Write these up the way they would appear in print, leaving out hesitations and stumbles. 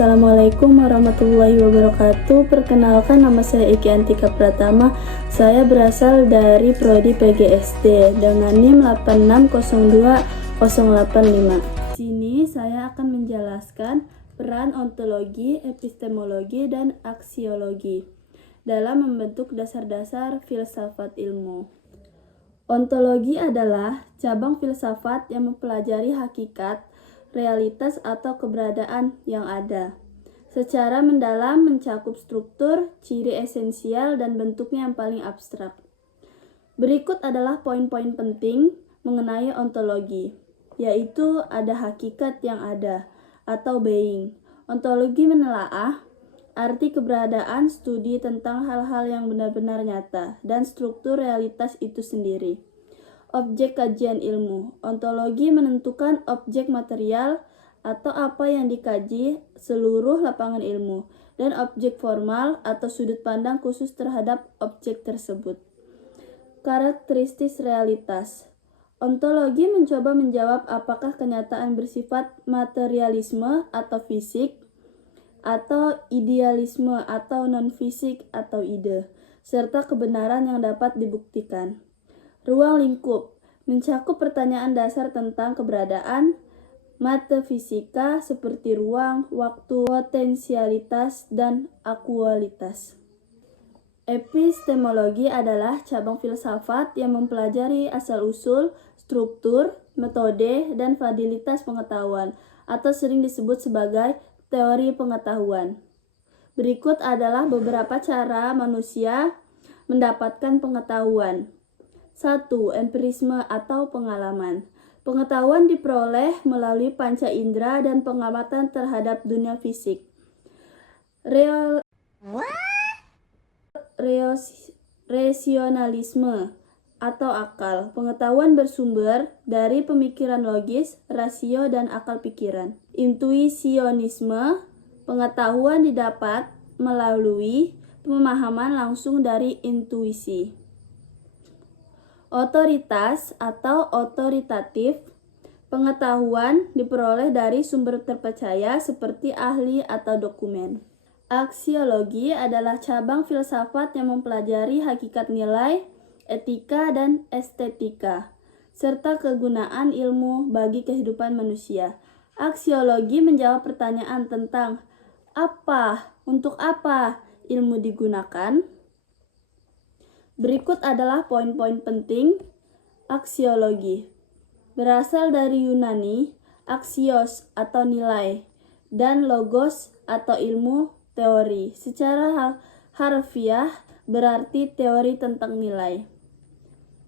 Assalamualaikum warahmatullahi wabarakatuh. Perkenalkan, nama saya Eki Antika Pratama. Saya berasal dari Prodi PGSD dengan NIM 8602085. Di sini saya akan menjelaskan peran ontologi, epistemologi, dan aksiologi dalam membentuk dasar-dasar filsafat ilmu. Ontologi adalah cabang filsafat yang mempelajari hakikat, realitas atau keberadaan yang ada. Secara mendalam mencakup struktur, ciri esensial, dan bentuknya yang paling abstrak. Berikut adalah poin-poin penting mengenai ontologi, yaitu ada hakikat yang ada atau being. Ontologi menelaah arti keberadaan, studi tentang hal-hal yang benar-benar nyata, dan struktur realitas itu sendiri. Objek kajian ilmu. Ontologi menentukan objek material atau apa yang dikaji seluruh lapangan ilmu, dan objek formal atau sudut pandang khusus terhadap objek tersebut. Karakteristik realitas. Ontologi mencoba menjawab apakah kenyataan bersifat materialisme atau fisik, atau idealisme atau non-fisik atau ide, serta kebenaran yang dapat dibuktikan. Ruang lingkup mencakup pertanyaan dasar tentang keberadaan, metafisika seperti ruang, waktu, potensialitas, dan aktualitas. Epistemologi adalah cabang filsafat yang mempelajari asal-usul, struktur, metode, dan validilitas pengetahuan, atau sering disebut sebagai teori pengetahuan. Berikut adalah beberapa cara manusia mendapatkan pengetahuan. 1. Empirisme atau pengalaman. Pengetahuan diperoleh melalui panca indera dan pengamatan terhadap dunia fisik. Rasionalisme atau akal. Pengetahuan bersumber dari pemikiran logis, rasio, dan akal pikiran. Intuisionisme. Pengetahuan didapat melalui pemahaman langsung dari intuisi. Otoritas atau otoritatif. Pengetahuan diperoleh dari sumber terpercaya seperti ahli atau dokumen. Aksiologi adalah cabang filsafat yang mempelajari hakikat nilai, etika, dan estetika, serta kegunaan ilmu bagi kehidupan manusia. Aksiologi menjawab pertanyaan tentang untuk apa ilmu digunakan. Berikut adalah poin-poin penting aksiologi. Berasal dari Yunani, aksios atau nilai, dan logos atau ilmu teori. Secara harfiah berarti teori tentang nilai.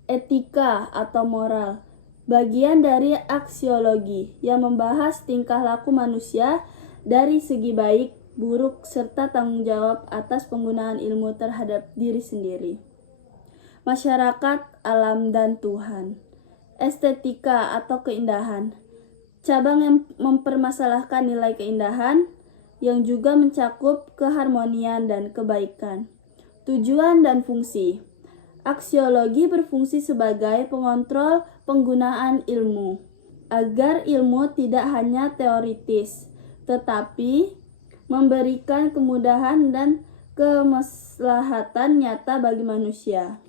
Etika atau moral, bagian dari aksiologi yang membahas tingkah laku manusia dari segi baik, buruk, serta tanggung jawab atas penggunaan ilmu terhadap diri sendiri. Masyarakat, alam, dan Tuhan. Estetika atau keindahan, cabang yang mempermasalahkan nilai keindahan yang juga mencakup keharmonian dan kebaikan. Tujuan dan fungsi. Aksiologi berfungsi sebagai pengontrol penggunaan ilmu, agar ilmu tidak hanya teoritis, tetapi memberikan kemudahan dan kemaslahatan nyata bagi manusia.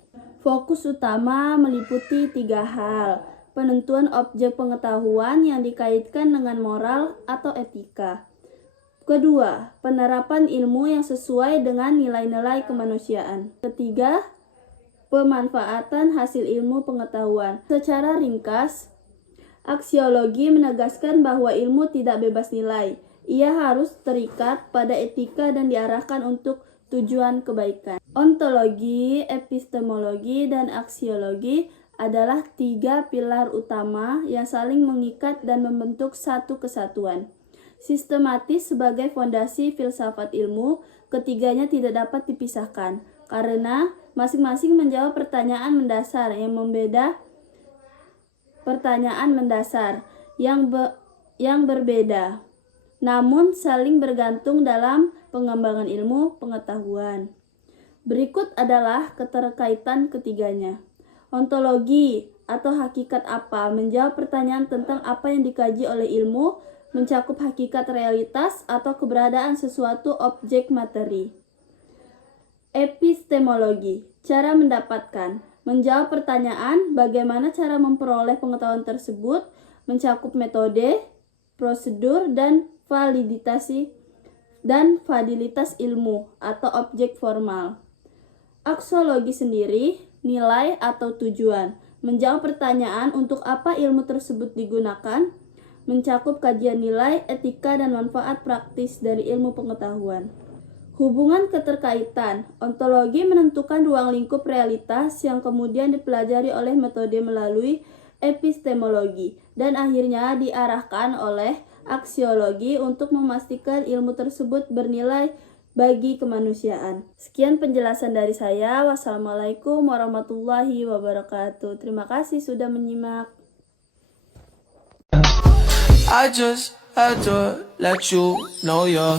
Fokus utama meliputi 3 hal. Penentuan objek pengetahuan yang dikaitkan dengan moral atau etika. Kedua, penerapan ilmu yang sesuai dengan nilai-nilai kemanusiaan. Ketiga, pemanfaatan hasil ilmu pengetahuan. Secara ringkas, aksiologi menegaskan bahwa ilmu tidak bebas nilai. Ia harus terikat pada etika dan diarahkan untuk tujuan kebaikan. Ontologi, epistemologi, dan aksiologi adalah 3 pilar utama yang saling mengikat dan membentuk satu kesatuan. Sistematis sebagai fondasi filsafat ilmu, ketiganya tidak dapat dipisahkan karena masing-masing menjawab pertanyaan mendasar yang berbeda, namun saling bergantung dalam pengembangan ilmu pengetahuan. Berikut adalah keterkaitan ketiganya. Ontologi atau hakikat apa menjawab pertanyaan tentang apa yang dikaji oleh ilmu. mencakup hakikat realitas atau keberadaan sesuatu objek materi. Epistemologi, cara mendapatkan, menjawab pertanyaan bagaimana cara memperoleh pengetahuan tersebut, mencakup metode, prosedur, dan validilitas ilmu atau objek formal. Aksiologi sendiri, nilai atau tujuan, menjawab pertanyaan untuk apa ilmu tersebut digunakan, mencakup kajian nilai, etika, dan manfaat praktis dari ilmu pengetahuan. Hubungan keterkaitan, ontologi menentukan ruang lingkup realitas yang kemudian dipelajari oleh metode melalui epistemologi dan akhirnya diarahkan oleh aksiologi untuk memastikan ilmu tersebut bernilai bagi kemanusiaan. Sekian penjelasan dari saya. Wassalamualaikum warahmatullahi wabarakatuh. Terima kasih sudah menyimak. I just had to let you know you're